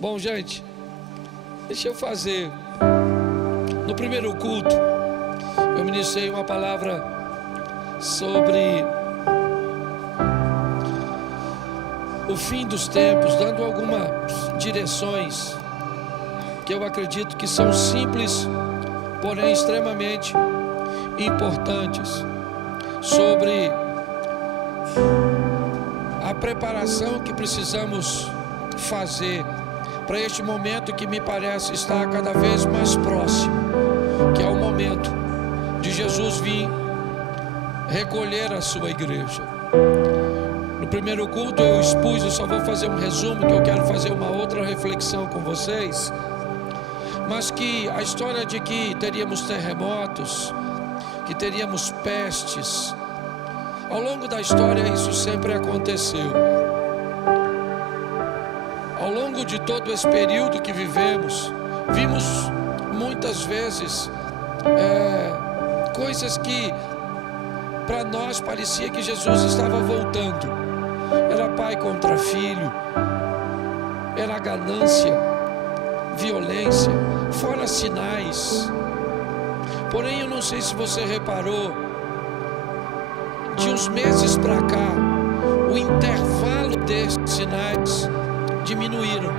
Bom, gente, deixa eu fazer. No primeiro culto, eu ministrei uma palavra sobre o fim dos tempos, dando algumas direções que eu acredito que são simples, porém extremamente importantes, sobre a preparação que precisamos fazer para este momento que me parece estar cada vez mais próximo, que é o momento de Jesus vir recolher a sua igreja. No primeiro culto eu expus, eu só vou fazer um resumo, que eu quero fazer uma outra reflexão com vocês, mas que a história de que teríamos terremotos, que teríamos pestes, ao longo da história isso sempre aconteceu. Ao longo de todo esse período que vivemos, vimos muitas vezes coisas que para nós parecia que Jesus estava voltando. Era pai contra filho, era ganância, violência, fora sinais. Porém, eu não sei se você reparou, de uns meses para cá, o intervalo desses sinais diminuíram.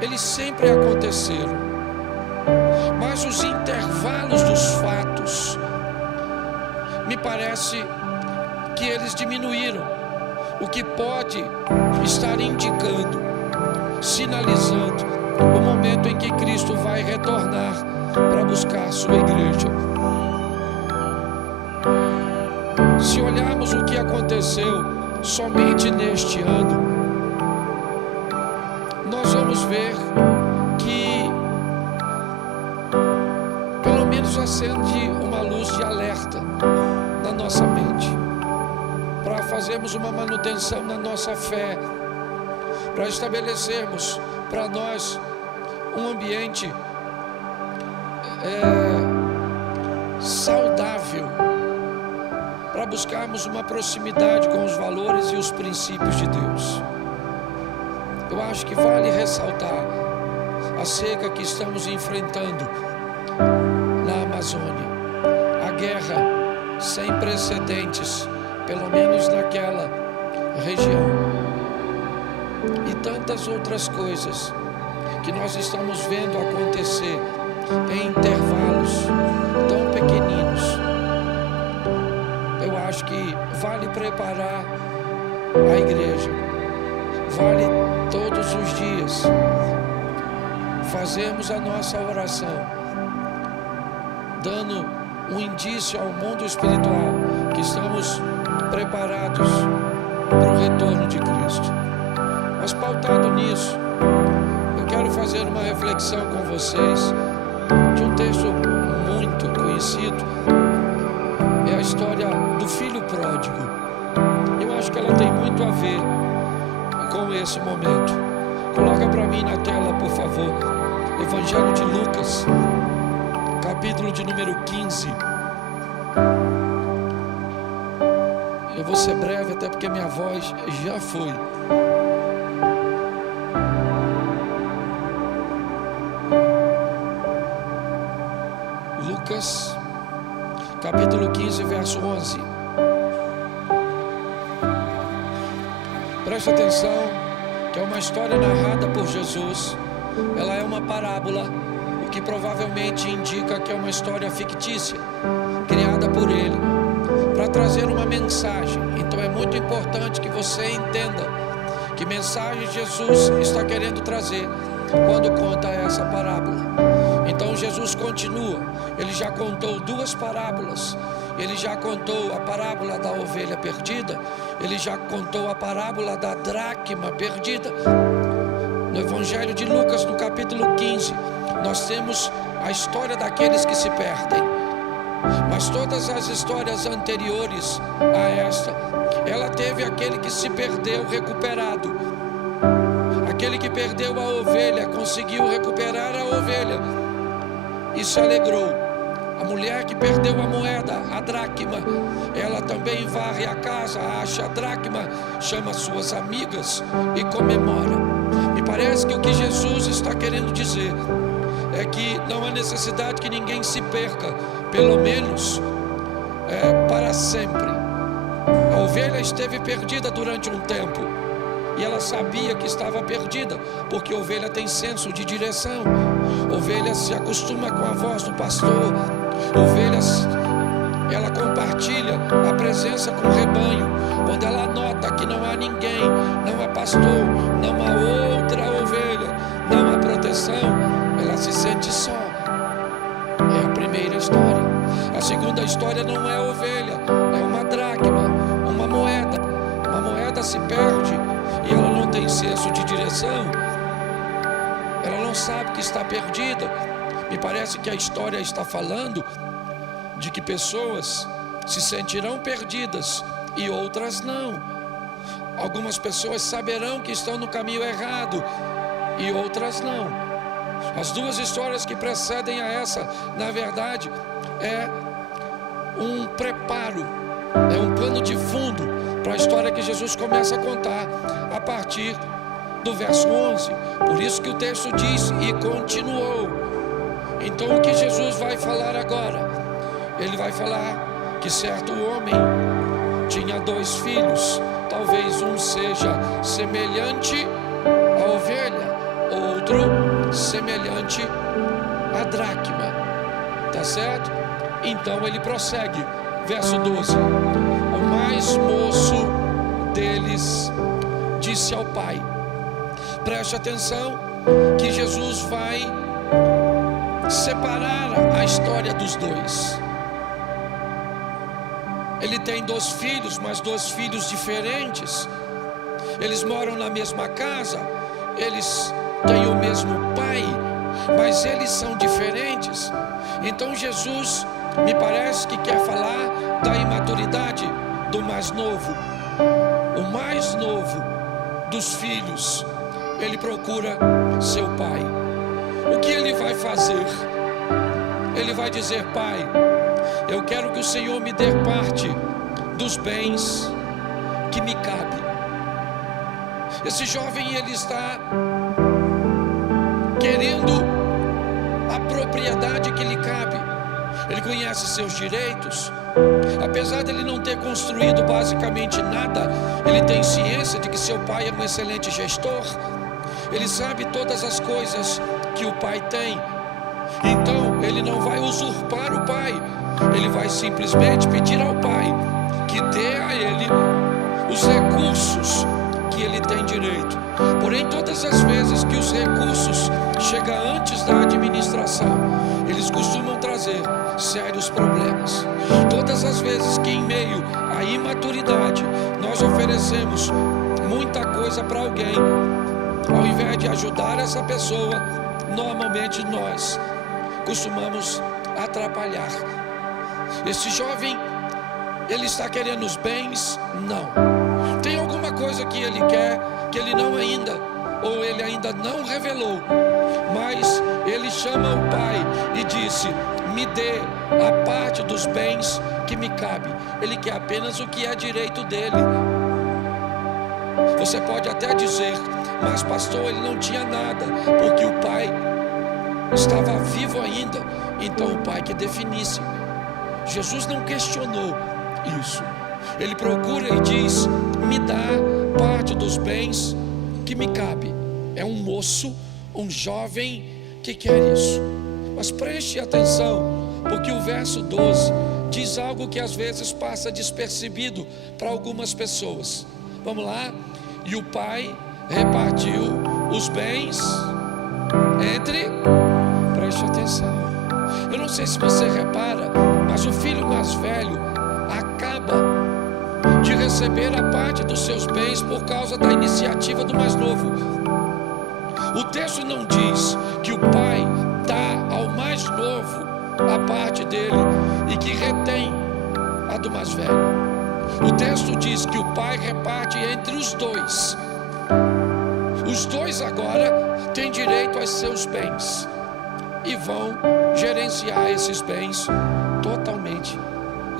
Eles sempre aconteceram, mas os intervalos dos fatos, me parece que eles diminuíram, o que pode estar indicando, sinalizando o momento em que Cristo vai retornar para buscar a sua igreja. Se olharmos o que aconteceu somente neste ano, nós vamos ver que pelo menos acende uma luz de alerta na nossa mente, para fazermos uma manutenção na nossa fé, para estabelecermos para nós um ambiente saudável, para buscarmos uma proximidade com os valores e os princípios de Deus. Eu acho que vale ressaltar a seca que estamos enfrentando na Amazônia, a guerra sem precedentes, pelo menos naquela região, e tantas outras coisas que nós estamos vendo acontecer em intervalos tão pequeninos. Eu acho que vale preparar a igreja, vale todos os dias fazermos a nossa oração, dando um indício ao mundo espiritual que estamos preparados para o retorno de Cristo. Mas pautado nisso, eu quero fazer uma reflexão com vocês de um texto muito conhecido. É a história do filho pródigo. Eu acho que ela tem muito a ver com esse momento. Coloca para mim na tela, por favor, Evangelho de Lucas, capítulo de número 15. Eu vou ser breve, até porque minha voz já foi. Lucas, capítulo 15, verso 11. Preste atenção, que é uma história narrada por Jesus. Ela é uma parábola, o que provavelmente indica que é uma história fictícia, criada por ele, para trazer uma mensagem. Então é muito importante que você entenda que mensagem Jesus está querendo trazer quando conta essa parábola. Então Jesus continua. Ele já contou duas parábolas. Ele já contou a parábola da ovelha perdida. Ele já contou a parábola da dracma perdida. No Evangelho de Lucas, no capítulo 15, nós temos a história daqueles que se perdem. Mas todas as histórias anteriores a esta, ela teve aquele que se perdeu recuperado. Aquele que perdeu a ovelha conseguiu recuperar a ovelha e se alegrou. A mulher que perdeu a moeda, a dracma, ela também varre a casa, acha a dracma, chama suas amigas e comemora. Me parece parece que o que Jesus está querendo dizer é que não há necessidade que ninguém se perca, pelo menos para sempre. A ovelha esteve perdida durante um tempo, e ela sabia que estava perdida, porque a ovelha tem senso de direção. A ovelha se acostuma com a voz do pastor. Ela compartilha a presença com o rebanho. Quando ela nota que não há ninguém, não há pastor, não há outra ovelha, não há proteção, ela se sente só. É a primeira história. A segunda história não é ovelha, é uma dracma, uma moeda. Uma moeda se perde e ela não tem senso de direção. Ela não sabe que está perdida. Me parece que a história está falando de que pessoas se sentirão perdidas e outras não. Algumas pessoas saberão que estão no caminho errado e outras não. As duas histórias que precedem a essa, na verdade, é um preparo, é um pano de fundo para a história que Jesus começa a contar a partir do verso 11. Por isso que o texto diz: e continuou. Então o que Jesus vai falar agora? Ele vai falar que certo homem tinha 2 filhos. Talvez um seja semelhante à ovelha, outro semelhante à dracma. Tá certo? Então ele prossegue, verso 12: o mais moço deles disse ao pai. Preste atenção que Jesus vai separar a história dos 2. Ele tem 2 filhos, mas 2 filhos diferentes. Eles moram na mesma casa, eles têm o mesmo pai, mas eles são diferentes. Então Jesus, me parece que quer falar da imaturidade do mais novo. O mais novo dos filhos, ele procura seu pai. O que ele vai fazer? Ele vai dizer: pai, eu quero que o Senhor me dê parte dos bens que me cabe. Esse jovem, ele está querendo a propriedade que lhe cabe. Ele conhece seus direitos. Apesar de ele não ter construído basicamente nada, ele tem ciência de que seu pai é um excelente gestor. Ele sabe todas as coisas que o pai tem. Então ele não vai usurpar o pai. Ele vai simplesmente pedir ao pai que dê a ele os recursos que ele tem direito. Porém, todas as vezes que os recursos chegam antes da administração, eles costumam trazer sérios problemas. Todas as vezes que em meio à imaturidade nós oferecemos muita coisa para alguém, ao invés de ajudar essa pessoa, normalmente nós costumamos atrapalhar. Esse jovem, ele está querendo os bens? Não. Tem alguma coisa que ele quer, que ele não ainda, ou ele ainda não revelou, mas ele chama o pai e disse: me dê a parte dos bens que me cabe. Ele quer apenas o que é direito dele. Você pode até dizer: mas pastor, ele não tinha nada, porque o pai estava vivo ainda. Então o pai que definisse. Jesus não questionou isso. Ele procura e diz: me dá parte dos bens que me cabe. É um moço, um jovem que quer isso. Mas preste atenção, porque o verso 12 diz algo que às vezes passa despercebido para algumas pessoas. Vamos lá? E o pai repartiu os bens entre... Preste atenção. Eu não sei se você repara, mas o filho mais velho acaba de receber a parte dos seus bens por causa da iniciativa do mais novo. O texto não diz que o pai dá ao mais novo a parte dele e que retém a do mais velho. O texto diz que o pai reparte entre os 2. Os 2 agora têm direito aos seus bens e vão gerenciar esses bens totalmente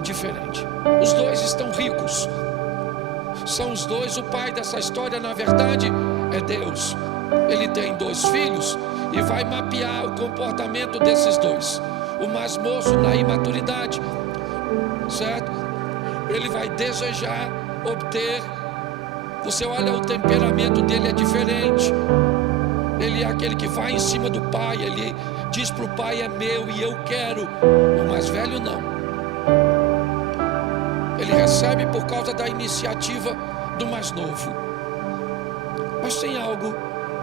diferente. Os 2 estão ricos. São os 2, o pai dessa história, na verdade, é Deus. ele tem 2 filhos e vai mapear o comportamento desses 2. O mais moço na imaturidade, certo? Ele vai desejar obter. Você olha, o temperamento dele é diferente. Ele é aquele que vai em cima do pai, ele diz para o pai: é meu e eu quero. O mais velho não. Ele recebe por causa da iniciativa do mais novo. Mas tem algo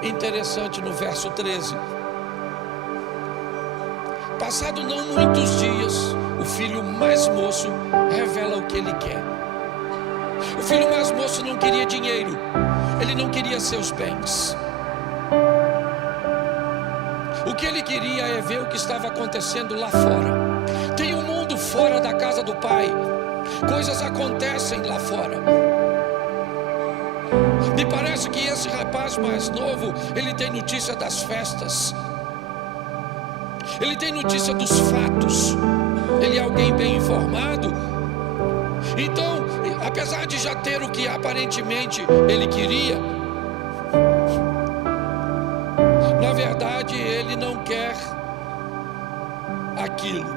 interessante no verso 13. Passado não muitos dias, o filho mais moço revela o que ele quer. O filho mais moço não queria dinheiro, ele não queria seus bens. O que ele queria é ver o que estava acontecendo lá fora. Tem um mundo fora da casa do pai. Coisas acontecem lá fora. Me parece que esse rapaz mais novo, ele tem notícia das festas. Ele tem notícia dos fatos. Ele é alguém bem informado. Então, apesar de já ter o que aparentemente ele queria, na verdade ele não quer aquilo.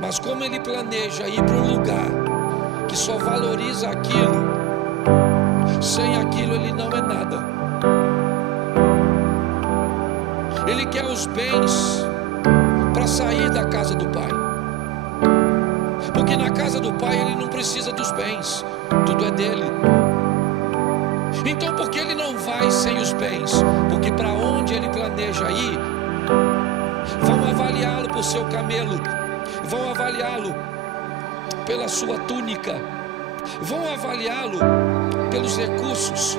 Mas como ele planeja ir para um lugar que só valoriza aquilo, sem aquilo ele não é nada. Ele quer os bens para sair da casa do pai. Porque na casa do pai ele não precisa dos bens, tudo é dele. Então por que ele não vai sem os bens? Porque para onde ele planeja ir, vão avaliá-lo por seu camelo, vão avaliá-lo pela sua túnica, vão avaliá-lo pelos recursos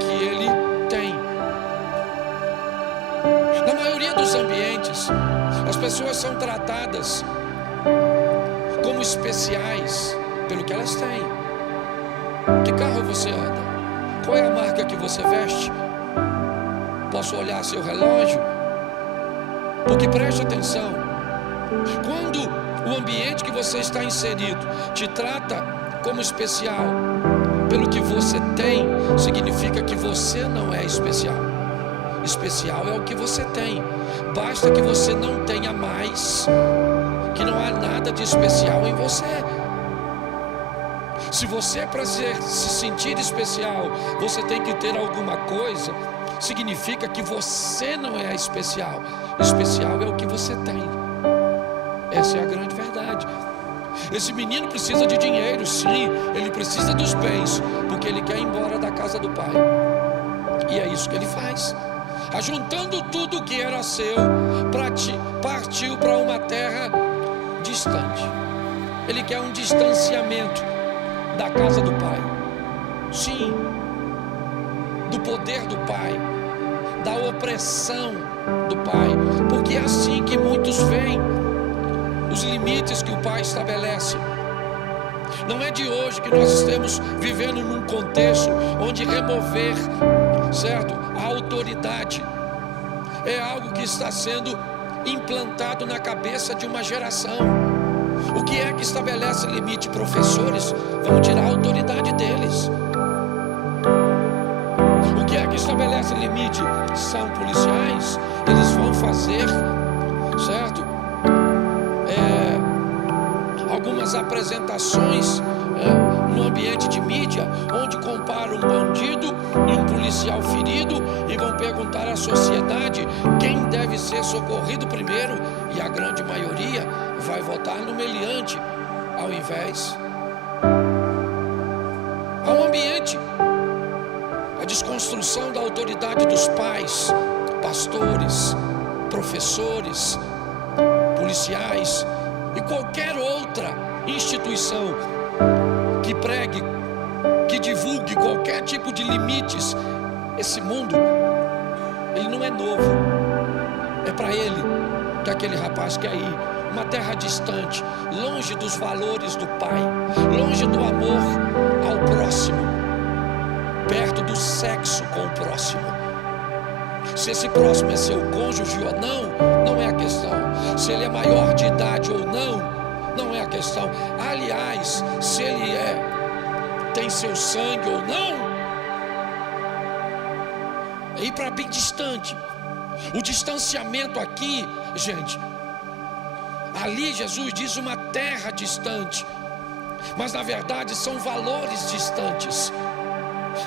que ele tem. Na maioria dos ambientes, as pessoas são tratadas como especiais pelo que elas têm. Que carro você anda? Qual é a marca que você veste? Posso olhar seu relógio? Porque preste atenção, quando o ambiente que você está inserido te trata como especial pelo que você tem, significa que você não é especial. Especial é o que você tem. Basta que você não tenha mais, que não há nada de especial em você. Se você, para se sentir especial, você tem que ter alguma coisa, significa que você não é especial. Especial é o que você tem. Essa é a grande verdade. Esse menino precisa de dinheiro, sim, ele precisa dos bens, porque ele quer ir embora da casa do pai. E é isso que ele faz. Ajuntando tudo que era seu, partiu para uma terra distante. Ele quer um distanciamento da casa do pai. Sim, do poder do pai, da opressão do pai, porque é assim que muitos veem os limites que o pai estabelece. Não é de hoje que nós estamos vivendo num contexto onde remover, certo, a autoridade é algo que está sendo implantado na cabeça de uma geração. O que é que estabelece limite? Professores, vamos tirar a autoridade deles. O que é que estabelece limite? São policiais, eles vão fazer, certo, algumas apresentações no ambiente de mídia, onde comparam um bandido e um policial ferido e vão perguntar à sociedade quem deve ser socorrido primeiro, e a grande maioria vai votar no meliante ao invés. Há um ambiente, a desconstrução da autoridade dos pais, pastores, professores, policiais e qualquer outra instituição que pregue, que divulgue qualquer tipo de limites. Esse mundo, ele não é novo. É para ele que aquele rapaz quer ir. Uma terra distante, longe dos valores do pai, longe do amor ao próximo, perto do sexo com o próximo. Se esse próximo é seu cônjuge ou não, não é a questão. Se ele é maior de idade ou não, não é a questão. Aliás, se ele tem seu sangue ou não, é ir para bem distante. O distanciamento aqui, gente, ali Jesus diz uma terra distante, mas na verdade são valores distantes.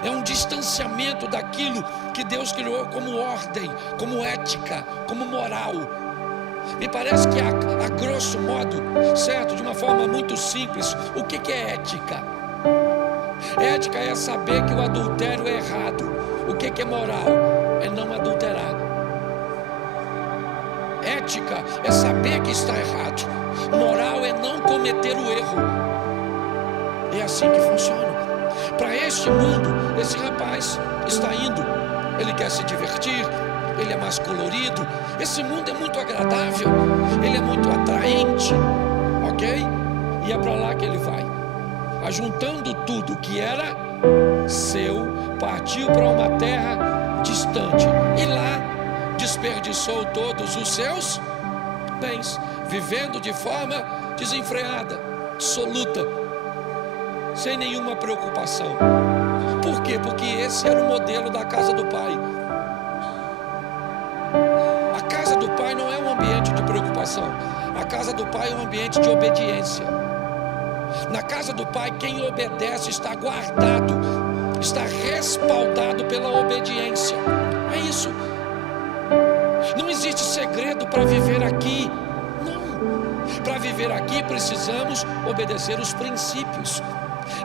É um distanciamento daquilo que Deus criou como ordem, como ética, como moral. Me parece que a grosso modo, certo, de uma forma muito simples, o que é ética? Ética é saber que o adultério é errado. O que é moral? É não adulterar. Ética é saber que está errado. Moral é não cometer o erro. É assim que funciona. Para este mundo, esse rapaz está indo. Ele quer se divertir, ele é mais colorido. Esse mundo é muito agradável, ele é muito atraente, ok? E é para lá que ele vai. Ajuntando tudo que era seu, partiu para uma terra distante. E lá desperdiçou todos os seus bens, vivendo de forma desenfreada, dissoluta, sem nenhuma preocupação. Por quê? Porque esse era o modelo da casa do pai. A casa do pai não é um ambiente de preocupação. A casa do pai é um ambiente de obediência. Na casa do pai, quem obedece está guardado, está respaldado pela obediência. É isso. Não existe segredo para viver aqui. Não. Para viver aqui precisamos obedecer os princípios.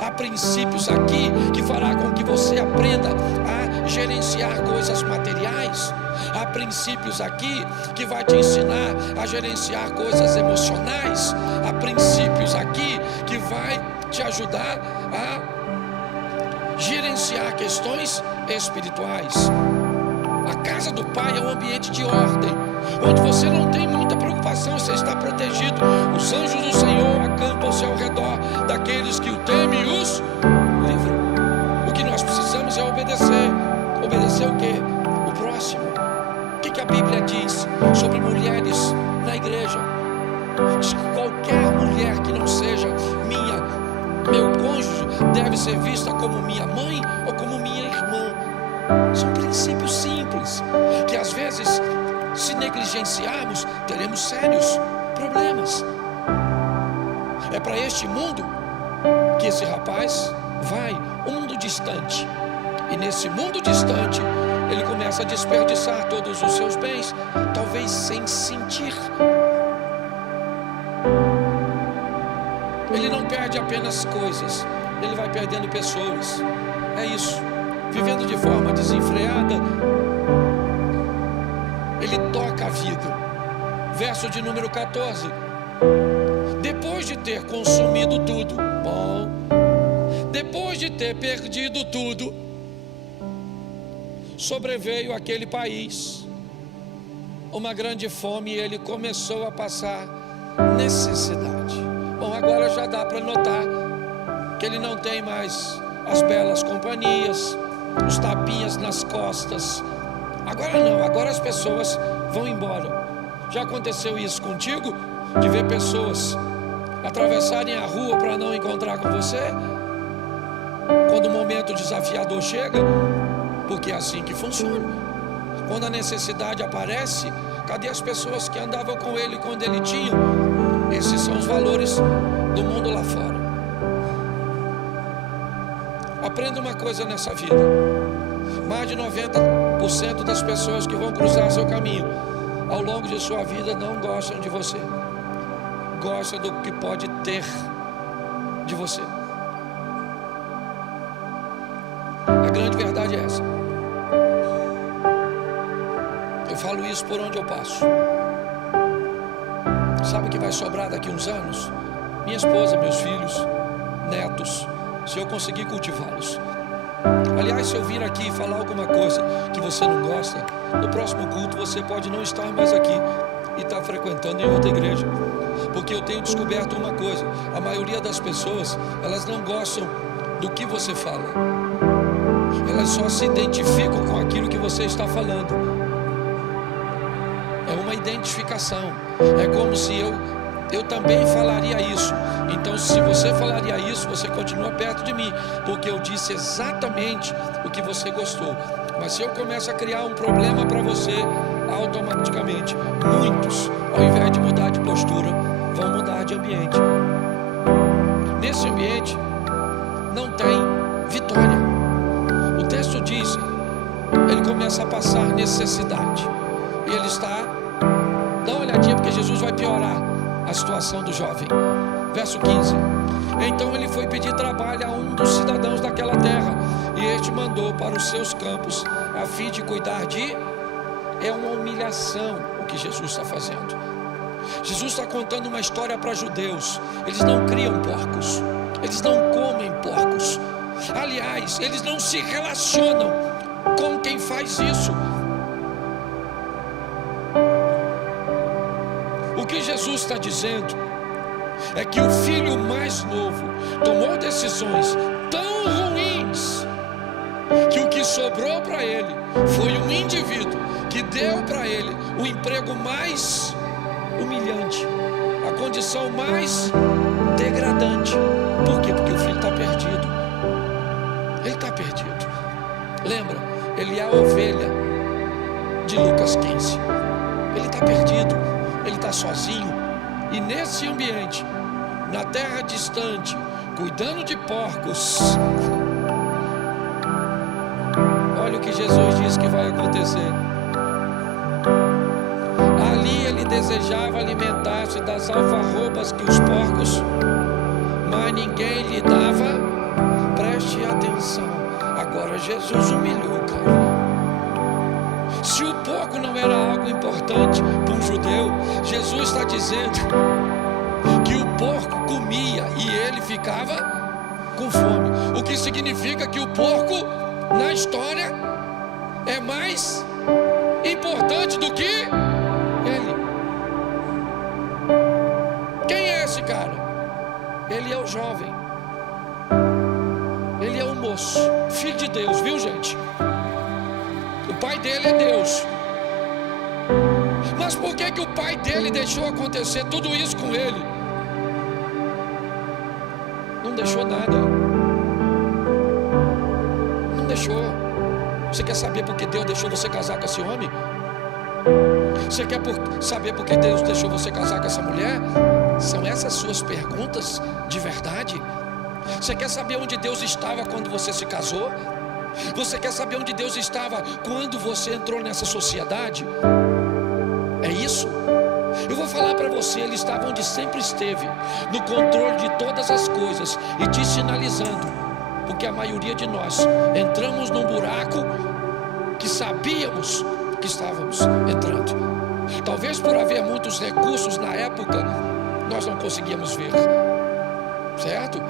Há princípios aqui que fará com que você aprenda a gerenciar coisas materiais. Há princípios aqui que vai te ensinar a gerenciar coisas emocionais. Há princípios aqui que vai te ajudar a gerenciar questões espirituais. A casa do pai é um ambiente de ordem, onde você não tem muita preocupação, você está protegido. Os anjos do Senhor acampam-se ao redor daqueles que o temem e os livram. O que nós precisamos é obedecer. Obedecer o quê? O próximo. O que a Bíblia diz sobre mulheres na igreja? Diz que qualquer mulher que não seja meu cônjuge deve ser vista como minha mãe ou como minha irmã. São princípios simples que às vezes, se negligenciarmos, teremos sérios problemas. É para este mundo que esse rapaz vai, um mundo distante. E nesse mundo distante, ele começa a desperdiçar todos os seus bens, talvez sem sentir. Ele não perde apenas coisas, ele vai perdendo pessoas. É isso. Vivendo de forma desenfreada, ele toca a vida. Verso de número 14. Depois de ter consumido tudo, depois de ter perdido tudo, sobreveio àquele país uma grande fome e ele começou a passar necessidade. Agora já dá para notar que ele não tem mais as belas companhias, os tapinhas nas costas. Agora não, agora as pessoas vão embora. Já aconteceu isso contigo? De ver pessoas atravessarem a rua para não encontrar com você? Quando o momento desafiador chega? Porque é assim que funciona. Quando a necessidade aparece, cadê as pessoas que andavam com ele quando ele tinha? Esses são os valores do mundo lá fora. Aprenda uma coisa nessa vida: mais de 90% das pessoas que vão cruzar seu caminho ao longo de sua vida não gostam de você, gostam do que pode ter de você. A grande verdade é essa. Eu falo isso por onde eu passo. Sabe o que vai sobrar daqui a uns anos? Minha esposa, meus filhos, netos, se eu conseguir cultivá-los. Aliás, se eu vir aqui falar alguma coisa que você não gosta, no próximo culto você pode não estar mais aqui e estar frequentando em outra igreja. Porque eu tenho descoberto uma coisa: a maioria das pessoas, elas não gostam do que você fala. Elas só se identificam com aquilo que você está falando. É uma identificação. É como se eu eu também falaria isso. Então, se você falaria isso, você continua perto de mim, porque eu disse exatamente o que você gostou. Mas se eu começo a criar um problema para você, automaticamente muitos, ao invés de mudar de postura, vão mudar de ambiente. Nesse ambiente não tem vitória. O texto diz, ele começa a passar necessidade, e ele está, dá uma olhadinha, porque Jesus vai piorar a situação do jovem. Verso 15: então ele foi pedir trabalho a um dos cidadãos daquela terra, e este mandou para os seus campos, a fim de cuidar de... É uma humilhação o que Jesus está fazendo. Jesus está contando uma história para judeus. Eles não criam porcos, eles não comem porcos. Aliás, eles não se relacionam com quem faz isso. O que Jesus está dizendo é que o filho mais novo tomou decisões tão ruins que o que sobrou para ele foi um indivíduo que deu para ele o emprego mais humilhante, a condição mais degradante. Por quê? Porque o filho está perdido. Ele está perdido. Lembra? Ele é a ovelha de Lucas 15. Ele está perdido, ele está sozinho. E nesse ambiente, na terra distante, cuidando de porcos, olha o que Jesus diz que vai acontecer. Ali ele desejava alimentar-se das alfarrobas que os porcos, mas ninguém lhe dava. Preste atenção. Agora Jesus humilhou, cara. Se o porco não era algo importante para um judeu, Jesus está dizendo que o porco comia e ele ficava com fome. O que significa que o porco, na história, é mais importante do que ele. Quem é esse cara? Ele é o jovem. Ele é o moço, filho de Deus, viu, gente? O pai dele é Deus. Mas por que o pai dele deixou acontecer tudo isso com ele? Não deixou nada. Não deixou. Você quer saber por que Deus deixou você casar com esse homem? Você quer saber por que Deus deixou você casar com essa mulher? São essas suas perguntas de verdade? Você quer saber onde Deus estava quando você se casou? Você quer saber onde Deus estava quando você entrou nessa sociedade? É isso? Eu vou falar para você, Ele estava onde sempre esteve, no controle de todas as coisas e te sinalizando, porque a maioria de nós entramos num buraco que sabíamos que estávamos entrando. Talvez por haver muitos recursos na época, nós não conseguíamos ver, certo?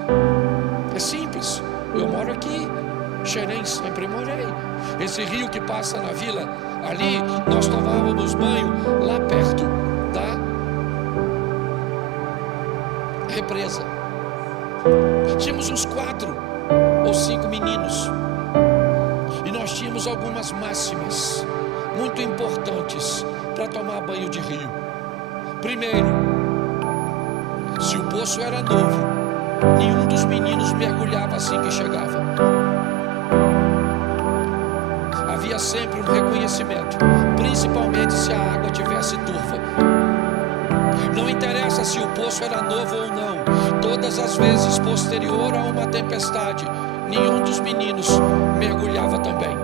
É simples. Eu moro aqui, Xerém, sempre morei. Esse rio que passa na vila, ali nós tomávamos banho lá perto da represa. Tínhamos uns 4 ou 5 meninos, e nós tínhamos algumas máximas muito importantes para tomar banho de rio. Primeiro, se o poço era novo, nenhum dos meninos mergulhava assim que chegava. Havia sempre um reconhecimento, principalmente se a água tivesse turva. Não interessa se o poço era novo ou não, todas as vezes posterior a uma tempestade, nenhum dos meninos mergulhava também.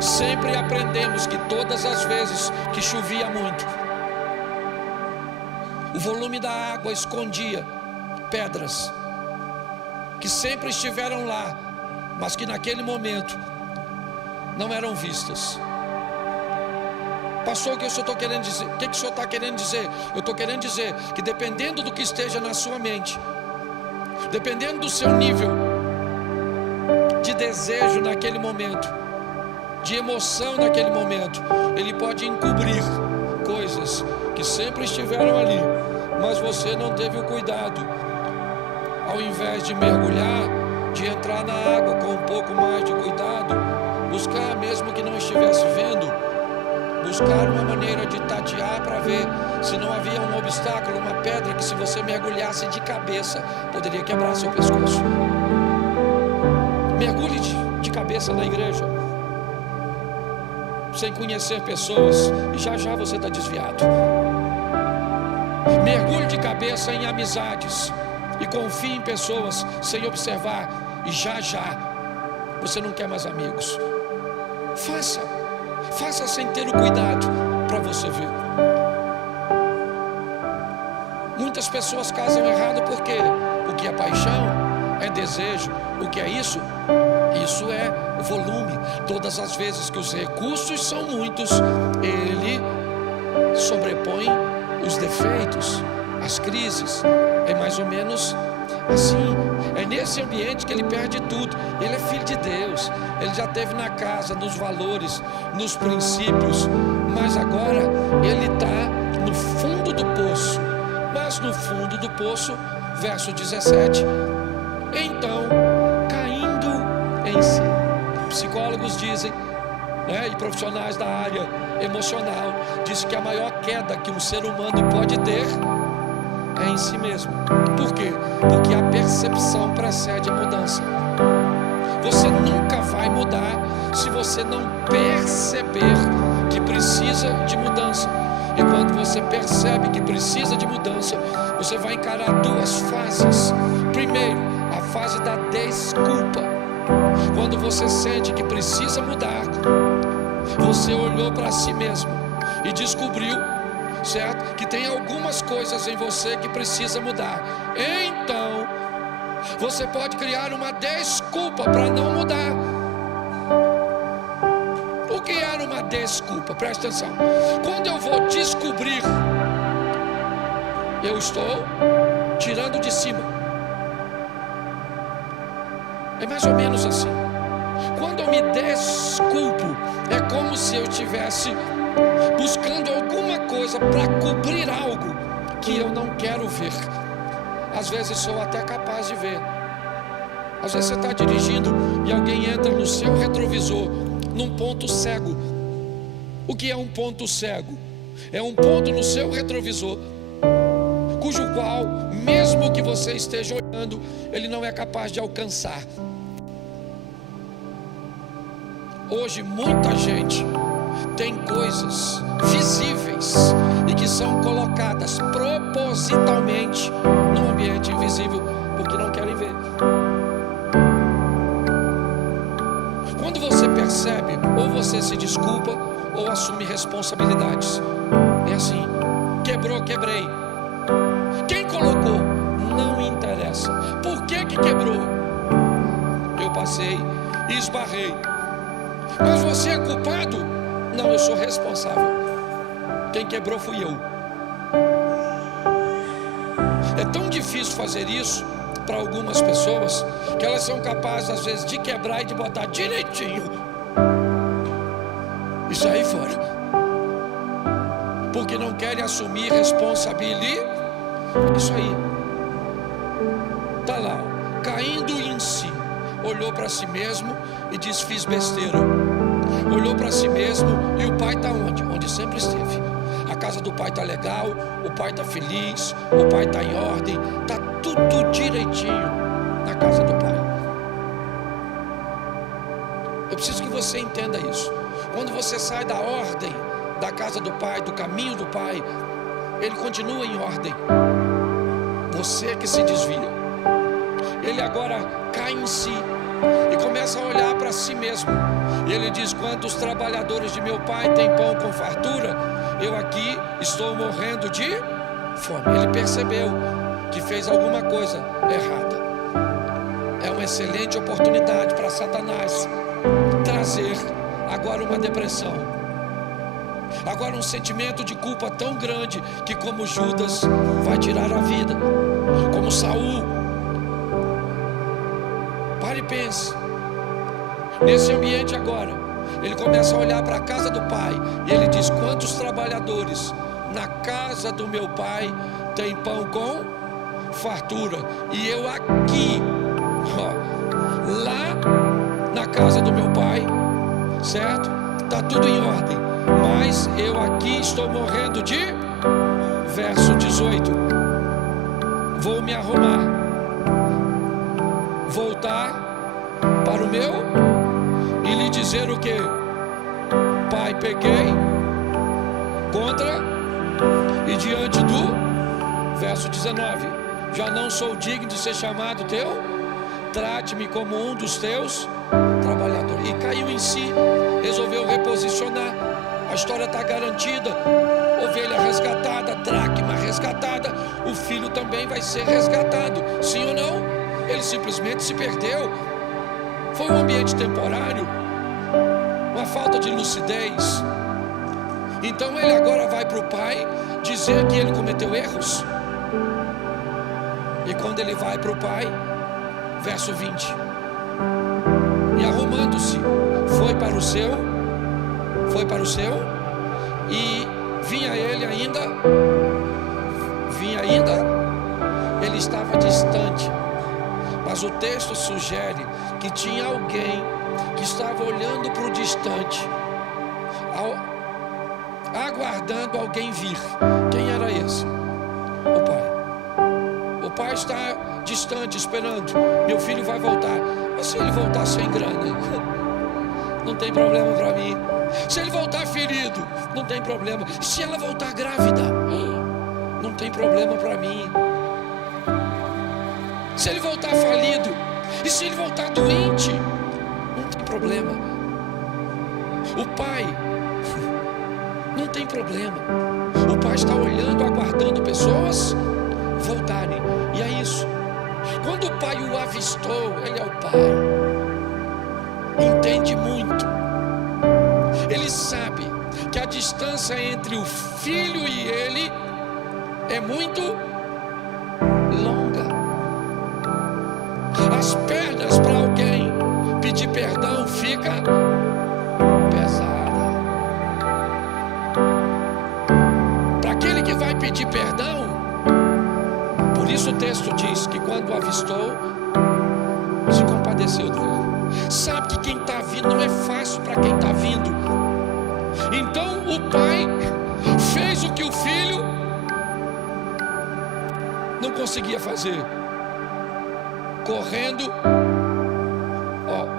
Sempre aprendemos que todas as vezes que chovia muito, o volume da água escondia pedras que sempre estiveram lá, mas que naquele momento não eram vistas. Pastor, o que o senhor está querendo dizer? O que o senhor está querendo dizer? Eu estou querendo dizer que dependendo do que esteja na sua mente, dependendo do seu nível de desejo naquele momento, de emoção naquele momento, ele pode encobrir coisas que sempre estiveram ali, mas você não teve o cuidado, ao invés de mergulhar, de entrar na água com um pouco mais de cuidado, buscar, mesmo que não estivesse vendo, buscar uma maneira de tatear para ver se não havia um obstáculo, uma pedra que se você mergulhasse de cabeça, poderia quebrar seu pescoço. Mergulhe de cabeça na igreja, sem conhecer pessoas, e já já você está desviado. Mergulhe de cabeça em amizades e confie em pessoas sem observar, e já já você não quer mais amigos. Faça sem ter o cuidado para você ver. Muitas pessoas casam errado porque o que é paixão é desejo. O que é isso? Isso é o volume. Todas as vezes que os recursos são muitos, ele sobrepõe os defeitos, as crises. É mais ou menos assim. É nesse ambiente que ele perde tudo. Ele é filho de Deus, ele já esteve na casa, nos valores, nos princípios, mas agora ele está no fundo do poço. Mas no fundo do poço, verso 17, então caindo em si. Psicólogos dizem, e profissionais da área emocional dizem que a maior queda que um ser humano pode ter é em si mesmo. Por quê? Porque a percepção precede a mudança. Você nunca vai mudar se você não perceber que precisa de mudança. E quando você percebe que precisa de mudança, você vai encarar duas fases. Primeiro, a fase da desculpa. Quando você sente que precisa mudar, você olhou para si mesmo e descobriu, certo, que tem algumas coisas em você que precisa mudar. Então, você pode criar uma desculpa para não mudar. O que era uma desculpa? Presta atenção. Quando eu vou descobrir, eu estou tirando de cima. É mais ou menos assim. Quando eu me desculpo, é como se eu estivesse buscando alguma coisa para cobrir algo que eu não quero ver. Às vezes sou até capaz de ver. Às vezes você está dirigindo e alguém entra no seu retrovisor, num ponto cego. O que é um ponto cego? É um ponto no seu retrovisor, cujo qual, mesmo que você esteja olhando, ele não é capaz de alcançar. Hoje muita gente tem coisas visíveis e que são colocadas propositalmente num ambiente invisível porque não querem ver. Quando você percebe, ou você se desculpa ou assume responsabilidades. É assim. Quebrou, quebrei. Quem colocou? Não interessa. Por que quebrou? Eu passei e esbarrei. Mas você é culpado? Não, eu sou responsável. Quem quebrou fui eu. É tão difícil fazer isso para algumas pessoas que elas são capazes às vezes de quebrar e de botar direitinho e sair fora, porque não querem assumir responsabilidade. Isso aí. Tá lá, caindo em si. Olhou para si mesmo e disse: fiz besteira. Olhou para si mesmo e o pai está onde? Onde sempre esteve. A casa do pai está legal, o pai está feliz, o pai está em ordem, está tudo direitinho na casa do pai. Eu preciso que você entenda isso. Quando você sai da ordem da casa do pai, do caminho do pai, ele continua em ordem. Você que se desvia. Ele agora cai em si e começa a olhar para si mesmo. E ele diz: quantos trabalhadores de meu pai têm pão com fartura, eu aqui estou morrendo de fome. Ele percebeu que fez alguma coisa errada. É uma excelente oportunidade para Satanás trazer agora uma depressão, agora um sentimento de culpa tão grande que, como Judas, vai tirar a vida, como Saul. Pare e pense. Nesse ambiente agora, ele começa a olhar para a casa do pai e ele diz: quantos trabalhadores na casa do meu pai tem pão com fartura, e eu aqui, lá na casa do meu pai, certo? Está tudo em ordem, mas eu aqui estou morrendo de Verso 18: vou me arrumar, voltar para o meu e lhe dizer o que? Pai, pequei contra e diante do... Verso 19: já não sou digno de ser chamado teu, trate-me como um dos teus trabalhadores. E caiu em si, resolveu reposicionar. A história está garantida, ovelha resgatada, dracma resgatada, o filho também vai ser resgatado, sim ou não? Ele simplesmente se perdeu. Foi um ambiente temporário, uma falta de lucidez. Então ele agora vai para o pai dizer que ele cometeu erros. E quando ele vai para o pai, verso 20: e arrumando-se, foi para o seu, e vinha ainda, ele estava distante, mas o texto sugere que tinha alguém que estava olhando para o distante, aguardando alguém vir. Quem era esse? O pai. O pai está distante, esperando. Meu filho vai voltar. Mas se ele voltar sem grana, não tem problema para mim. Se ele voltar ferido, não tem problema. Se ela voltar grávida, não tem problema para mim. Se ele voltar falido, e se ele voltar doente, não tem problema. O pai não tem problema. O pai está olhando, aguardando pessoas voltarem. E é isso. Quando o pai o avistou, ele é o pai, entende muito. Ele sabe que a distância entre o filho e ele é muito longa. As pernas para alguém pedir perdão fica pesada. Para aquele que vai pedir perdão, por isso o texto diz que quando o avistou, se compadeceu dele. Sabe que quem está vindo não é fácil para quem está vindo. Então o pai fez o que o filho não conseguia fazer. Correndo,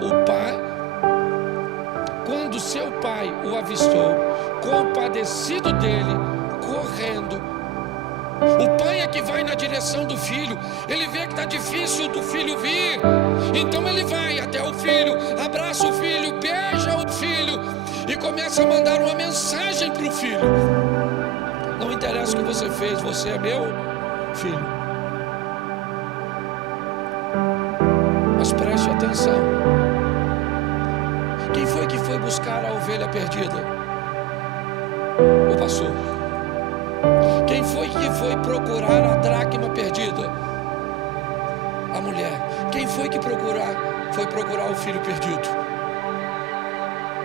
o pai, quando seu pai o avistou, compadecido dele, correndo, o pai é que vai na direção do filho. Ele vê que está difícil do filho vir, então ele vai até o filho, abraça o filho, beija o filho e começa a mandar uma mensagem para o filho: não interessa o que você fez, você é meu filho. Mas preste atenção. Quem foi que foi buscar a ovelha perdida? O pastor. Quem foi que foi procurar a dracma perdida? A mulher. Quem foi que foi procurar o filho perdido?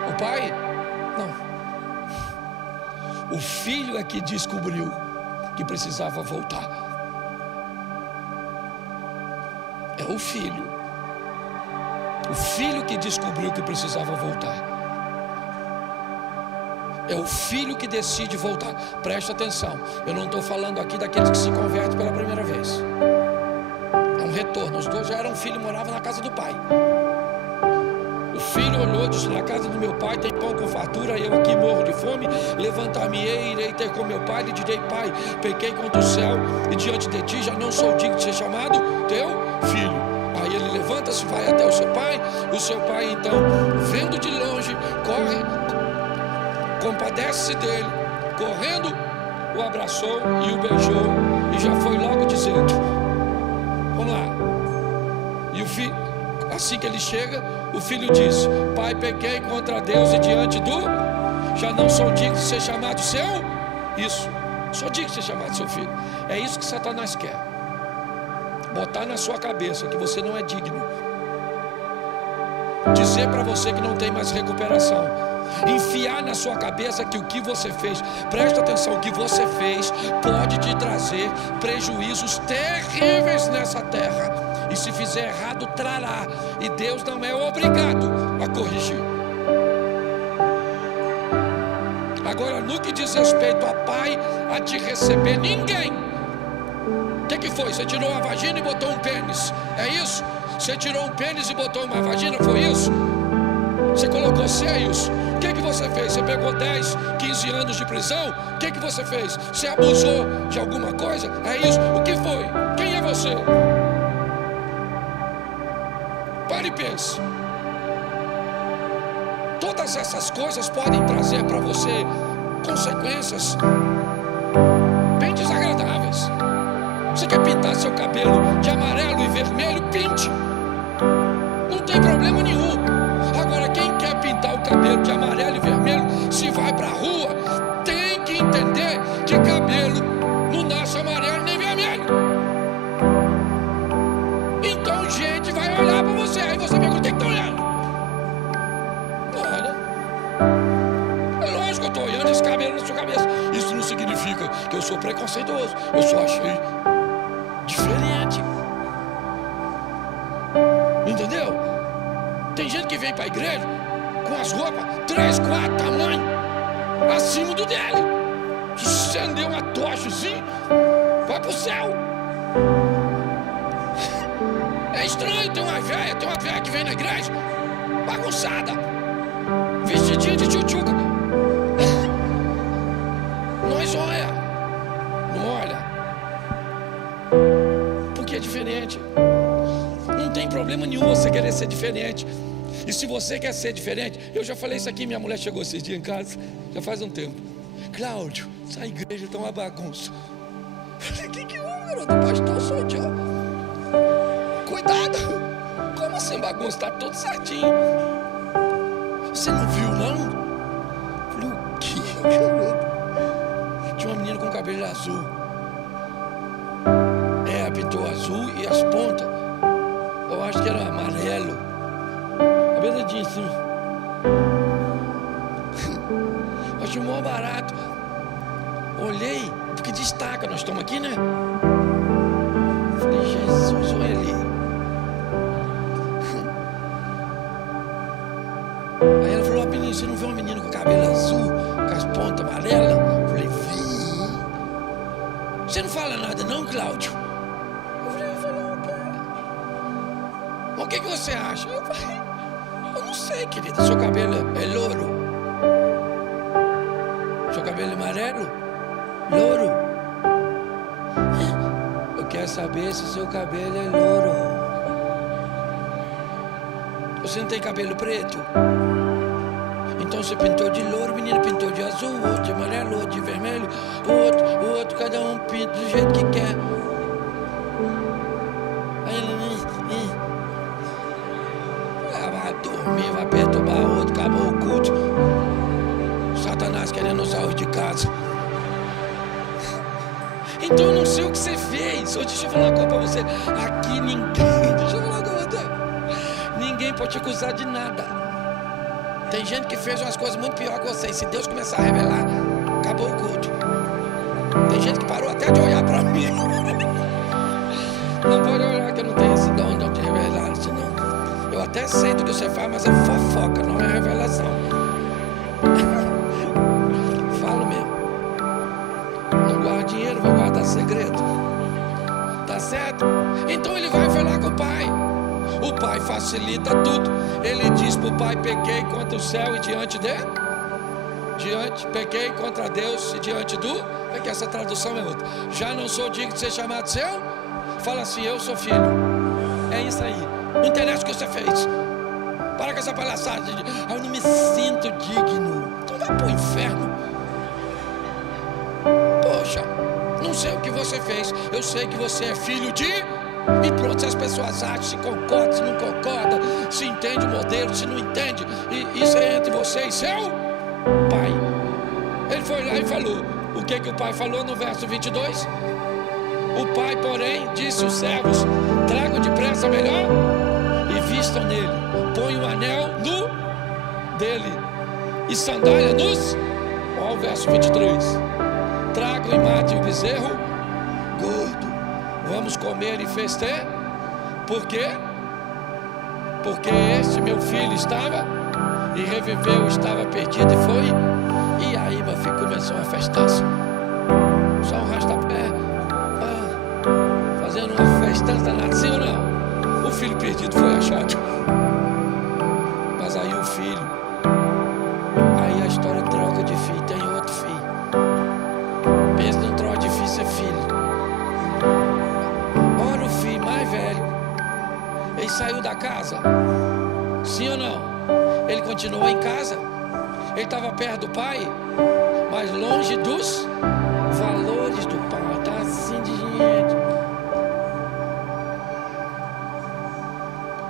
O pai? Não. O filho é que descobriu que precisava voltar. É o filho. O filho que descobriu que precisava voltar. É o filho que decide voltar. Preste atenção, eu não estou falando aqui daqueles que se convertem pela primeira vez. É um retorno. Os dois já eram filhos e moravam na casa do pai. O filho olhou e disse: na casa do meu pai tem pão com fartura, eu aqui morro de fome. Levantar-me-ei, irei ter com meu pai, lhe direi: pai, pequei contra o céu e diante de ti, já não sou digno de ser chamado teu filho. Aí ele levanta-se, vai até o seu pai. O seu pai então, vendo de longe, corre, compadece-se dele, correndo, o abraçou e o beijou, e já foi logo dizendo: vamos lá. E o filho, assim que ele chega, o filho diz: pai, pequei contra Deus e diante do... já não sou digno de ser chamado seu... Isso, sou digno de ser chamado seu filho. É isso que Satanás quer, botar na sua cabeça que você não é digno, dizer para você que não tem mais recuperação, enfiar na sua cabeça que o que você fez, presta atenção, o que você fez pode te trazer prejuízos terríveis nessa terra, e se fizer errado, trará, e Deus não é obrigado a corrigir. Agora, no que diz respeito a pai, a te receber, ninguém. O que foi? Você tirou a vagina e botou um pênis, é isso? Você tirou um pênis e botou uma vagina, foi isso? Você colocou seios, o que você fez? Você pegou 10, 15 anos de prisão, o que você fez? Você abusou de alguma coisa, é isso? O que foi? Quem é você? Pare e pense. Todas essas coisas podem trazer para você consequências bem desagradáveis. Você quer pintar seu cabelo de amarelo e vermelho? Pinte, não tem problema nenhum. Agora, quem quer pintar o cabelo de amarelo e vermelho, se vai para a rua, tem que entender que cabelo não nasce amarelo nem vermelho. Então gente vai olhar para você, aí você pergunta: o que está olhando? Olha, é lógico que eu estou olhando esse cabelo na sua cabeça. Isso não significa que eu sou preconceituoso, eu só achei diferente. Entendeu? Tem gente que vem para a igreja com as roupas 3, 4 tamanhos acima do dele. Se acender uma tocha assim, vai pro céu. É estranho. Tem uma velha que vem na igreja bagunçada, vestidinha de tchutchuca. Nós não olha, porque é diferente. Não tem problema nenhum você querer ser diferente. E se você quer ser diferente, eu já falei isso aqui, minha mulher chegou esses dias em casa, já faz um tempo: Cláudio, essa igreja tá uma bagunça. Eu falei: que houve, garoto? O pastor sou eu. Cuidado. Como assim bagunça? Tá tudo certinho. Você não viu, não? Eu falei: o quê, garoto? Tinha uma menina com cabelo azul. Pintou azul e as pontas, eu acho que era amarelo. A verdade assim. Achei mó barato. Olhei, porque destaca, nós estamos aqui, né? Falei: Jesus, olha ali. Aí ela falou: menino, você não vê uma menina com cabelo azul, com as pontas amarelas? Eu falei: vi. Você não fala nada não, Cláudio? O que você acha? Eu falei: eu não sei, querida. Seu cabelo é louro? Seu cabelo é amarelo? Louro? Eu quero saber se seu cabelo é louro. Você não tem cabelo preto? Então você pintou de louro, o menino pintou de azul, outro de amarelo, outro de vermelho, o outro, cada um pinta do jeito que quer. Aí ele vai dormir, vai perturbar outro, acabou o culto. Satanás querendo usar os de casa. Então eu não sei o que você fez. Deixa eu falar uma coisa pra você. Aqui ninguém, deixa eu falar uma coisa pra você. Ninguém pode te acusar de nada. Tem gente que fez umas coisas muito piores que você. E se Deus começar a revelar, acabou o culto. Tem gente que parou até de olhar pra mim. Não pode olhar, que eu não tenho esse dom de revelar, senão eu até aceito o que você faz, mas é fofoca, não é revelação. Falo mesmo. Não guarda dinheiro, vou guardar segredo. Tá certo? Então ele vai falar com o pai. O pai facilita tudo. Ele diz pro pai: pequei contra o céu e diante pequei contra Deus e diante do... É que essa tradução é outra. Já não sou digno de ser chamado seu. Fala assim: eu sou filho. É isso aí. Não interessa o que você fez. Para com essa palhaçada de: eu não me sinto digno. Então vai pro inferno. Poxa, não sei o que você fez. Eu sei que você é filho de... E pronto, se as pessoas acham, se concorda, se não concorda, se entende o modelo, se não entende, e isso é entre você e seu pai. Ele foi lá e falou. O que o pai falou no verso 22? O pai, porém, disse aos servos: tragam depressa melhor e vistam nele. Põe um anel no dele e sandália nos... Olha o verso 23. Tragam e matem o bezerro gordo. Vamos comer e festejar. Por quê? Porque este meu filho estava e reviveu, estava perdido e foi. E aí, meu festança, uma festança. Só um rastapé, fazendo uma festança danada, sim ou não? O filho perdido foi achado. Mas aí o filho, aí a história troca de filho, tem outro filho. Pensa num troca de filho, ser filho. Olha o filho mais velho, ele saiu da casa, sim ou não? Ele continuou em casa, ele estava perto do pai, mas longe dos valores do pai. Está assim de gente.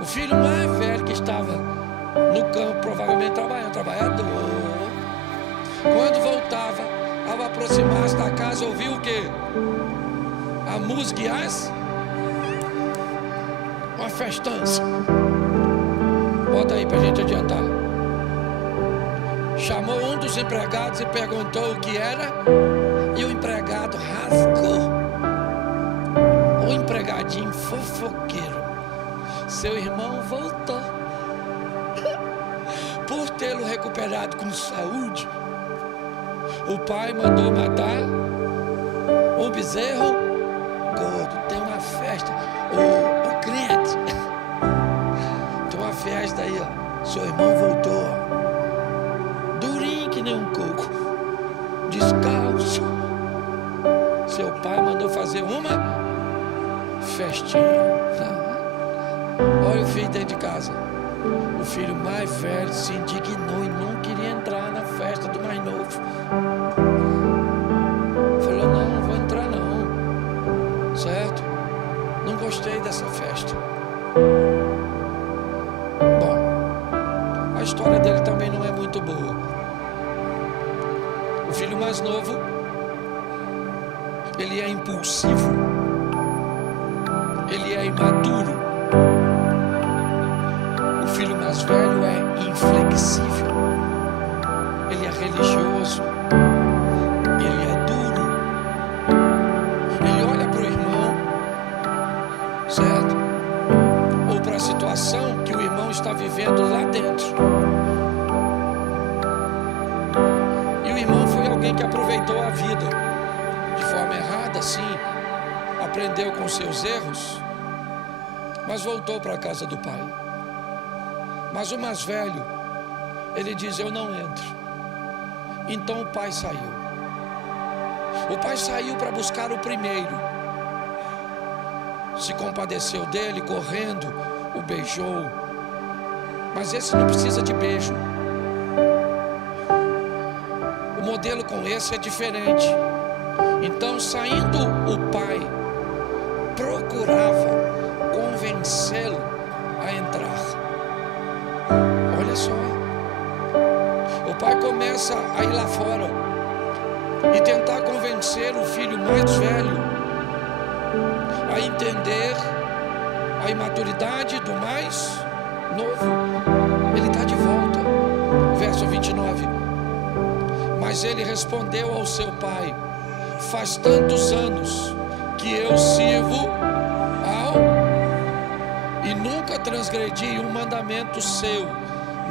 O filho mais velho que estava no campo, provavelmente trabalhando, trabalhador, quando voltava, ao aproximar-se da casa, ouviu o quê? A música e uma festança. Bota aí pra gente adiantar. Chamou um dos empregados e perguntou o que era, e o empregado rasgou. O empregadinho fofoqueiro. Seu irmão voltou. Por tê-lo recuperado com saúde, o pai mandou matar um bezerro gordo. Tem uma festa, o crente, tem uma festa aí, ó. Seu irmão voltou, ó. Durinho que nem um coco, descalço. Seu pai mandou fazer uma festinha. Olha o filho dentro de casa. O filho mais velho se indignou e não queria entrar na festa do mais novo. Falou, não vou entrar não. Certo? Não gostei dessa festa. Bom, a história dele também não é muito boa. O filho mais novo, ele é impulsivo, ele é imaturo. O filho mais velho é inflexível, ele é religioso, ele é duro, ele olha para o irmão, certo? Ou para a situação que o irmão está vivendo lá dentro. E o irmão foi alguém que aproveitou a vida de forma errada, sim, aprendeu com seus erros, mas voltou para a casa do pai. Mas o mais velho, ele diz, eu não entro. Então o pai saiu. O pai saiu para buscar o primeiro. Se compadeceu dele, correndo, o beijou. Mas esse não precisa de beijo. O modelo com esse é diferente. Então, saindo o pai, procurava convencê-lo a entrar. Olha só, o pai começa a ir lá fora e tentar convencer o filho mais velho a entender a imaturidade do mais novo. Ele está de volta, verso 29. Mas ele respondeu ao seu pai, faz tantos anos que eu sirvo e nunca transgredi um mandamento seu,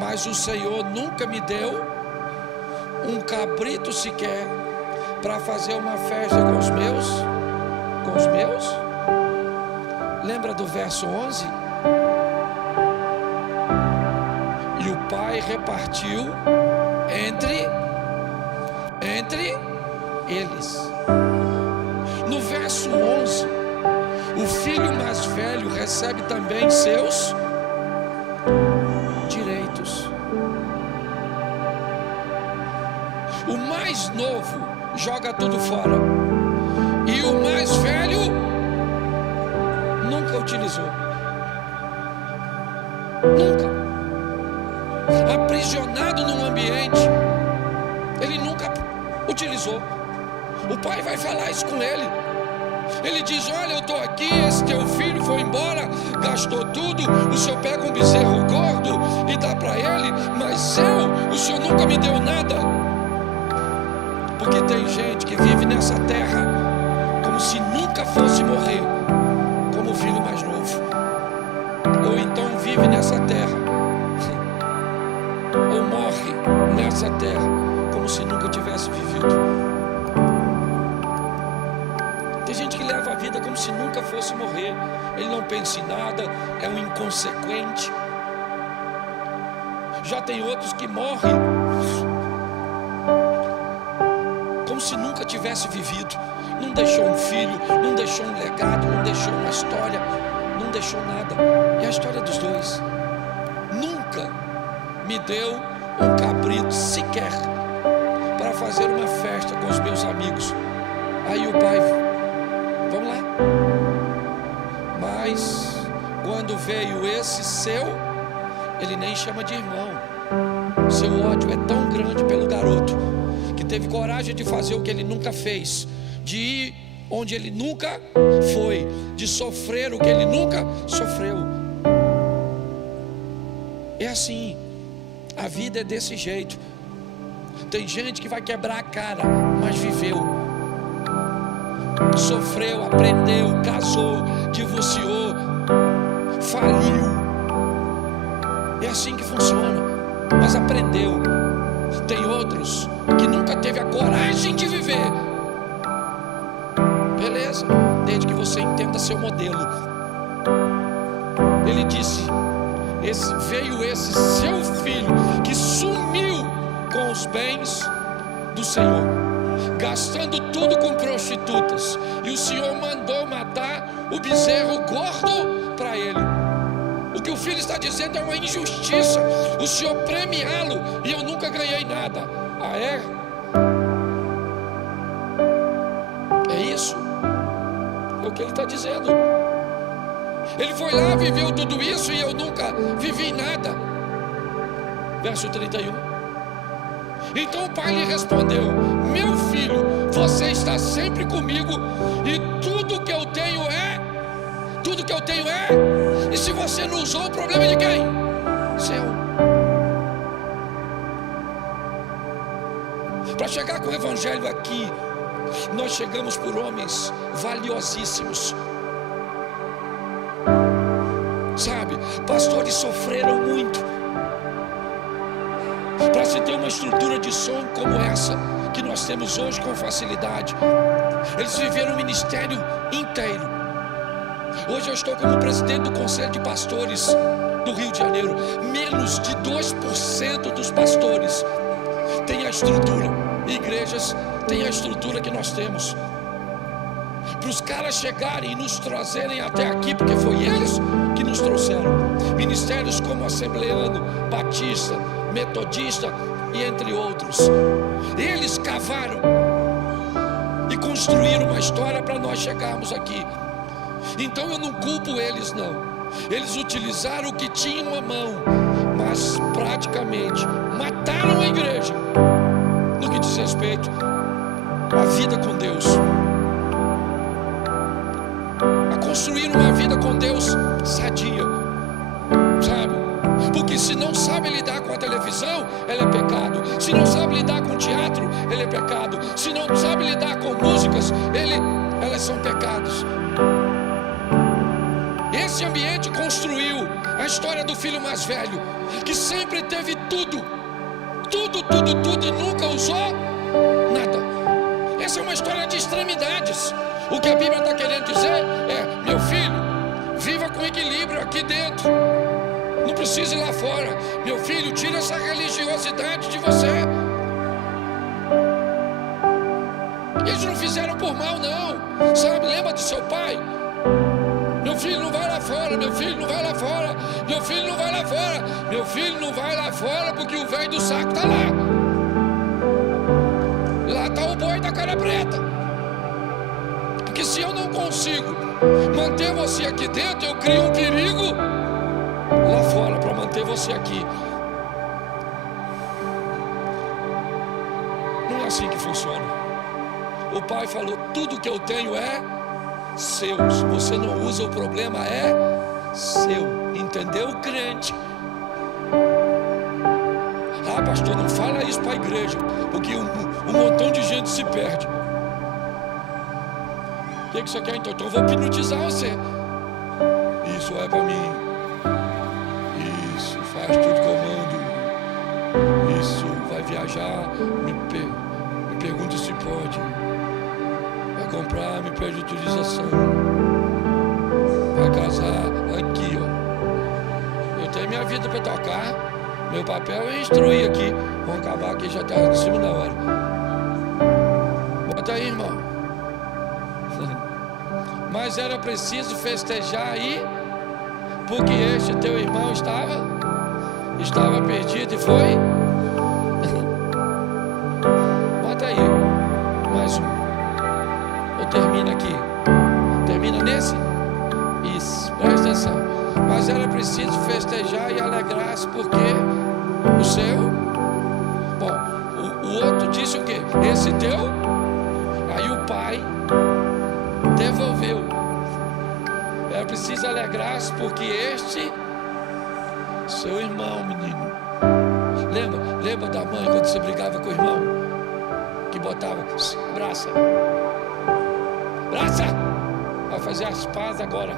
mas o Senhor nunca me deu um cabrito sequer para fazer uma festa com os meus? Lembra do verso 11? E o pai repartiu entre eles. No verso 11, o filho mais velho recebe também seus direitos. O mais novo joga tudo fora. E o mais velho nunca utilizou. Nunca. Aprisionado num ambiente, ele nunca utilizou. O pai vai falar isso com ele. Ele diz, olha, eu estou aqui, esse teu filho foi embora, gastou tudo, o senhor pega um bezerro gordo e dá para ele, mas o senhor nunca me deu nada. Porque tem gente que vive nessa terra como se nunca fosse morrer, como o filho mais novo. Ou então vive nessa terra, ou morre nessa terra, como se nunca tivesse vivido. como se nunca fosse morrer. Ele não pensa em nada, é um inconsequente. Já tem outros que morrem como se nunca tivesse vivido. Não deixou um filho, não deixou um legado, não deixou uma história, não deixou nada. E a história dos dois: nunca me deu um cabrito sequer para fazer uma festa com os meus amigos. Aí o pai: vamos lá. Mas quando veio esse seu, ele nem chama de irmão. Seu ódio é tão grande pelo garoto que teve coragem de fazer o que ele nunca fez, de ir onde ele nunca foi, de sofrer o que ele nunca sofreu. É assim, a vida é desse jeito. Tem gente que vai quebrar a cara, mas viveu, sofreu, aprendeu, casou, divorciou, faliu. É assim que funciona, mas aprendeu. Tem outros que nunca teve a coragem de viver. Beleza, desde que você entenda seu modelo. Ele disse: veio esse seu filho que sumiu com os bens do Senhor, gastando tudo com prostitutas, e o Senhor mandou matar o bezerro gordo para ele. O que o filho está dizendo é uma injustiça. O Senhor premiá-lo e eu nunca ganhei nada. Ah, é? É isso? É o que ele está dizendo. Ele foi lá, viveu tudo isso e eu nunca vivi nada. Verso 31. Então o pai lhe respondeu: meu filho, você está sempre comigo e tudo que eu tenho é. E se você não usou, o problema é de quem? Seu. Para chegar com o evangelho aqui, nós chegamos por homens valiosíssimos. Sabe, pastores sofreram muito para se ter uma estrutura de som como essa que nós temos hoje com facilidade. Eles viveram o ministério inteiro. Hoje eu estou como presidente do Conselho de Pastores do Rio de Janeiro. Menos de 2% dos pastores têm a estrutura. Igrejas têm a estrutura que nós temos. Para os caras chegarem e nos trazerem até aqui, porque foi eles que nos trouxeram. Ministérios como Assembleano, Batista, Metodista e entre outros. Eles cavaram e construíram uma história para nós chegarmos aqui. Então eu não culpo eles, não. Eles utilizaram o que tinham à mão, mas praticamente mataram a igreja no que diz respeito à vida com Deus, a construir uma vida com Deus sadia, sabe? Porque se não sabe lidar com a televisão, ela é pecado. Se não sabe lidar com o teatro, ele é pecado. Se não sabe lidar com músicas, elas são pecados. Esse ambiente construiu a história do filho mais velho, que sempre teve tudo e nunca usou nada. Essa é uma história de extremidades. O que a Bíblia está querendo dizer é: meu filho, viva com equilíbrio aqui dentro, não precisa ir lá fora. Meu filho, tira essa religiosidade de você. Eles não fizeram por mal, não, sabe? Lembra do seu pai? Meu filho não vai lá fora, meu filho não vai lá fora, meu filho não vai lá fora, meu filho não vai lá fora, porque o velho do saco está lá. Lá está o boi da cara preta. Porque se eu não consigo manter você aqui dentro, eu crio um perigo lá fora para manter você aqui. Não é assim que funciona. O pai falou: tudo que eu tenho é seu. Se você não usa, o problema é seu. Entendeu, crente? Ah, pastor, não fala isso para a igreja, porque um montão de gente se perde. O que você quer então? Então eu vou hipnotizar você. Isso é para mim. Isso, faz tudo que eu mando. Isso, vai viajar. Me pergunta se pode. comprar, me pede autorização. Vai casar aqui, ó. Eu tenho minha vida para tocar. Meu papel é instruir aqui. Vamos acabar aqui, já está em cima da hora. Bota aí, irmão. Mas era preciso festejar aí, porque este teu irmão estava perdido e foi. Bota aí, mais um. Ou termina aqui. Termina nesse? Isso, presta atenção. Mas era preciso festejar e alegrar-se, porque o seu. Bom, o outro disse o quê? Esse teu? Aí o pai devolveu. Era preciso alegrar-se, porque este, seu irmão, menino. Lembra da mãe quando você brigava com o irmão? Que botava, abraça. Abraça! Vai fazer as pazes agora.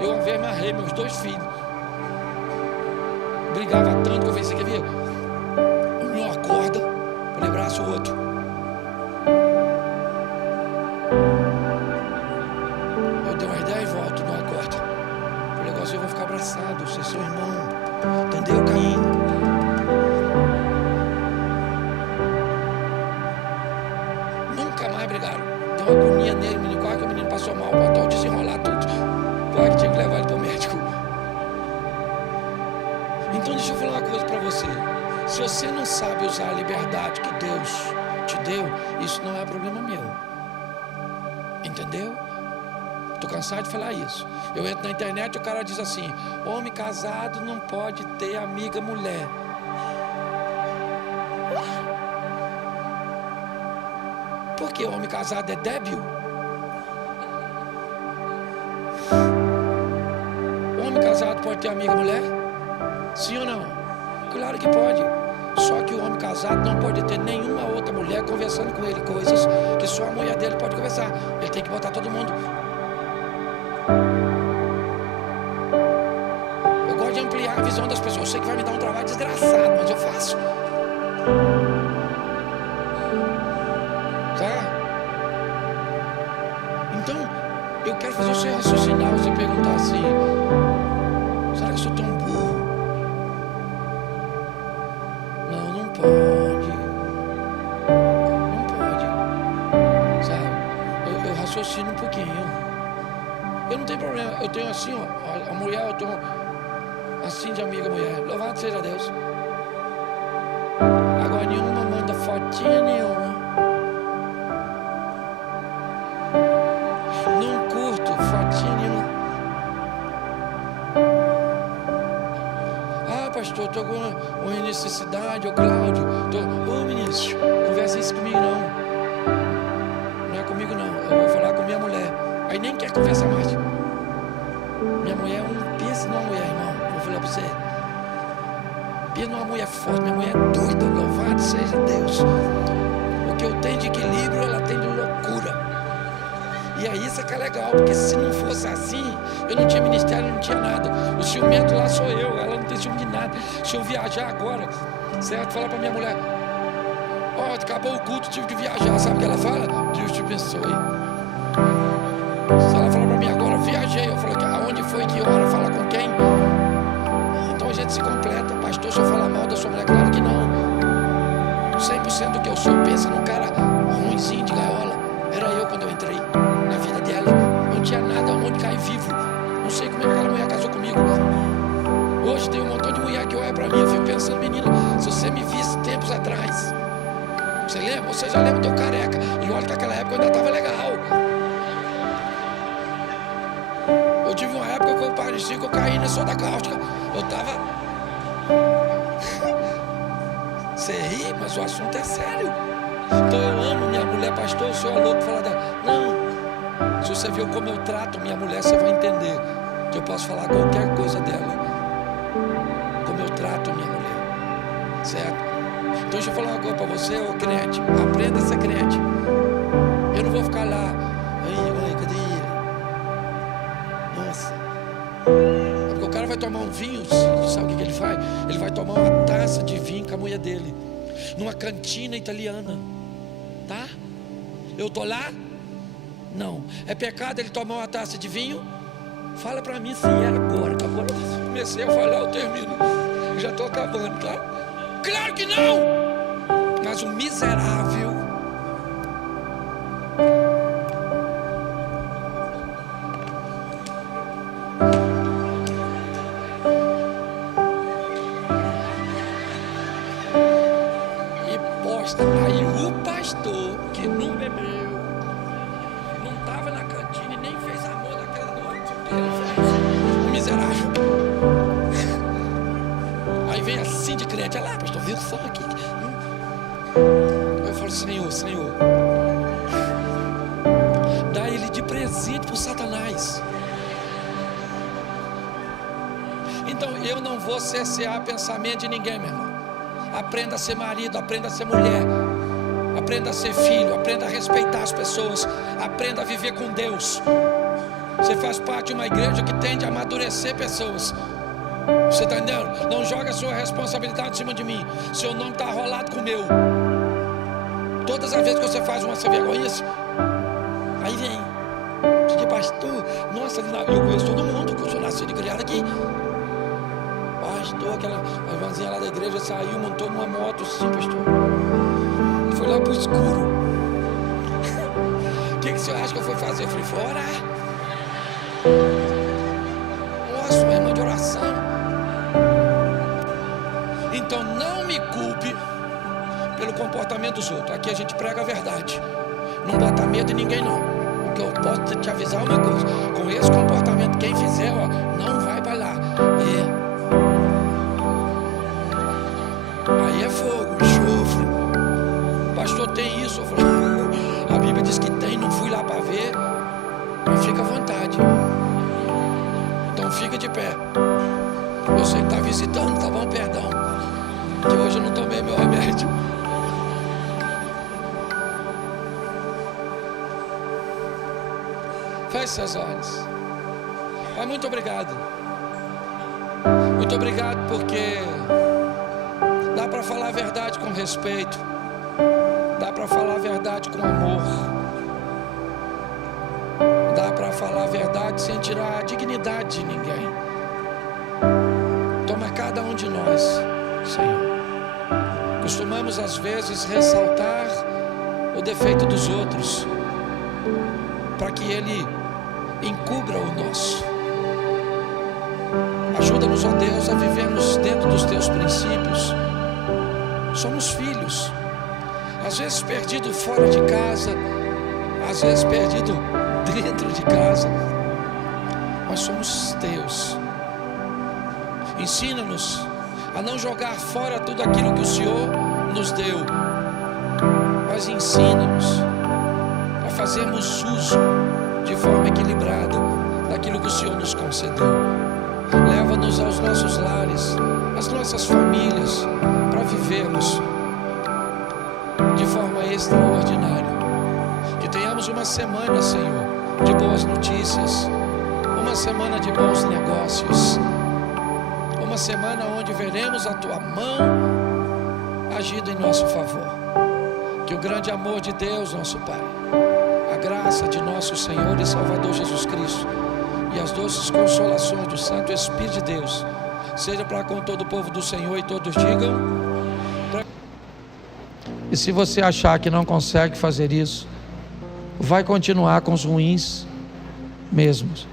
Eu uma vez amarrei meus 2 filhos. Brigava tanto que eu falei, você quer ver? Um não acorda, para abraçar o outro. Eu dei uma ideia e volto, não acorda. O negócio eu vou ficar abraçado, você é seu irmão. Entendeu, Caim? Nunca mais brigaram. Deu uma agonia nele, menino. Quase que o menino passou mal, botou o desenrolar tudo. Quase que tinha que levar ele para o médico. Então deixa eu falar uma coisa para você. Se você não sabe usar a liberdade que Deus te deu, isso não é problema meu. Entendeu? Estou cansado de falar isso. Eu entro na internet e o cara diz assim: homem casado não pode ter amiga mulher. Por que homem casado é débil? Homem casado pode ter amiga mulher? Sim ou não? Claro que pode. Só que o homem casado não pode ter nenhuma outra mulher conversando com ele coisas que só a mulher dele pode conversar. Ele tem que botar todo mundo. Eu gosto de ampliar a visão das pessoas. Eu sei que vai me dar um trabalho desgraçado, mas eu faço. Tá? Então, eu quero fazer você raciocinar, você perguntar assim: será que eu sou tão burro? Não pode. Não pode. Sabe? Eu raciocino um pouquinho. Eu não tenho problema. Eu tenho assim, ó, a mulher, eu tenho assim de amiga mulher. Louvado seja Deus. Agora nenhuma manda fotinha nenhuma. Não curto fotinha nenhuma. Ah, pastor, estou com uma necessidade, ô Cláudio. Ô ministro, conversa isso comigo não. Não é comigo não. Eu vou falar com minha mulher. Aí nem quer conversar mais. Minha mulher pensa numa mulher, irmão. Vou falar para você. Pensa numa mulher forte. Minha mulher é doida. Louvado seja Deus. O que eu tenho de equilíbrio, ela tem de loucura. E aí isso é que é legal, porque se não fosse assim, eu não tinha ministério, não tinha nada. O ciumento lá sou eu, ela não tem ciúme de nada. Se eu viajar agora, certo? Falar para minha mulher: ó, acabou o culto, tive que viajar. Sabe o que ela fala? Deus te abençoe. Se ela falar para mim agora, viajei, eu falo: aonde foi, que hora, fala com quem? Então a gente se completa. Pastor, se eu falar mal da sua mulher, claro que não. 100% do que eu sou, pensa num cara ruinzinho de gaiola. Era eu quando eu entrei na vida dela. Não tinha nada, onde cair vivo. Não sei como é que aquela mulher casou comigo. Hoje tem um montão de mulher que olha para mim, eu fico pensando: menina, se você me visse tempos atrás, você lembra? Você já lembra do careca? E olha que naquela época eu ainda estava legal. Eu tive uma época que eu parecia que eu caí na soda cáustica. Eu estava... Você ri, mas o assunto é sério. Então eu amo minha mulher, pastor, o senhor é louco falar dela. Não. Se você viu como eu trato minha mulher, você vai entender que eu posso falar qualquer coisa dela. Como eu trato minha mulher. Certo? Então deixa eu falar uma coisa para você, ô crente. Aprenda a ser crente. Eu não vou ficar lá: ai, cadê ele? Nossa. É porque o cara vai tomar um vinho, sabe o que ele faz? Ele vai tomar uma taça de vinho com a mulher dele, numa cantina italiana, tá? Eu tô lá, Não. É pecado ele tomar uma taça de vinho? Fala para mim se é agora. Acabou. Comecei a falar, eu termino. Já estou acabando, tá? Claro que não! Mas o miserável e posta. Aí o pastor que não bebeu, não estava na cantina e nem fez amor naquela noite, o que ele fez? O miserável. Aí vem assim de crente, olha lá, pastor, viu só aqui. Eu falo, Senhor, dá ele de presente para o Satanás. Então eu não vou cercear pensamento de ninguém, meu irmão. Aprenda a ser marido, aprenda a ser mulher, aprenda a ser filho, aprenda a respeitar as pessoas, aprenda a viver com Deus. Você faz parte de uma igreja que tende a amadurecer pessoas. Você está entendendo? Não joga a sua responsabilidade em cima de mim. Seu nome está rolado com o meu. Todas as vezes que você faz uma sem vergonhice, aí vem de pastor. Nossa, eu conheço todo mundo, que eu sou nascido e criado aqui. Pastor, aquela irmãzinha lá da igreja saiu, montou numa moto, sim, pastor. Foi lá pro escuro. O que você acha que eu fui fazer? Eu falei, fora. Nossa, uma irmã de oração. Então não me culpe pelo comportamento dos outros. Aqui a gente prega a verdade. Não bota medo em ninguém, não. O que eu posso te avisar é uma coisa: com esse comportamento, quem fizer, ó, não vai para lá. Aí é fogo, enxofre. Pastor, tem isso? Eu falei, a Bíblia diz que tem, não fui lá para ver. Mas fica à vontade. Então fica de pé. Eu sei que está visitando, tá bom? Perdão, que hoje eu não tomei meu remédio. Feche seus olhos. Pai, muito obrigado. Muito obrigado porque dá para falar a verdade com respeito. Dá para falar a verdade com amor. Dá para falar a verdade sem tirar a dignidade de ninguém. Toma cada um de nós, Senhor. Costumamos às vezes ressaltar o defeito dos outros para que Ele encubra o nosso. Ajuda-nos, ó Deus, a vivermos dentro dos Teus princípios. Somos filhos, às vezes perdido fora de casa, às vezes perdido dentro de casa, mas somos Teus. Ensina-nos a não jogar fora tudo aquilo que o Senhor nos deu, mas ensina-nos a fazermos uso de forma equilibrada daquilo que o Senhor nos concedeu. Leva-nos aos nossos lares, às nossas famílias, para vivermos de forma extraordinária. Que tenhamos uma semana, Senhor, de boas notícias, uma semana de bons negócios, uma semana onde veremos a Tua mão agindo em nosso favor. Que o grande amor de Deus, nosso Pai, a graça de nosso Senhor e Salvador Jesus Cristo e as doces consolações do Santo Espírito de Deus seja para com todo o povo do Senhor, e todos digam. E se você achar que não consegue fazer isso, vai continuar com os ruins mesmos.